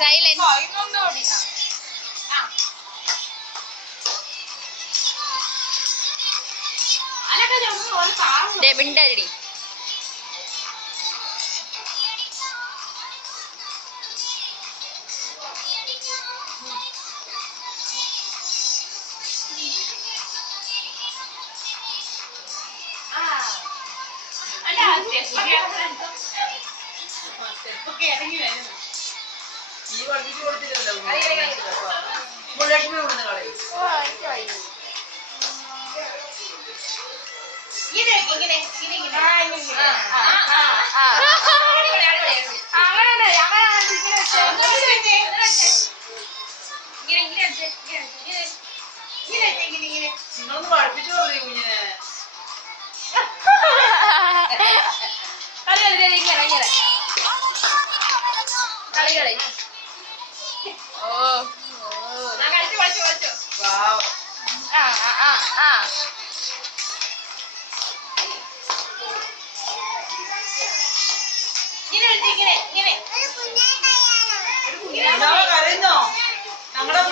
Silence. മിണ്ടാതിരി. നിങ്ങളൊന്ന് പഠിപ്പിച്ചു പറയൂ കുഞ്ഞിനെ. കളി കളി ഇങ്ങനെ ഇങ്ങനെ കളി കളി. ഓ വാവ്. ആ ആ ആ ആ കരയുന്നോ? ഞങ്ങളുടെ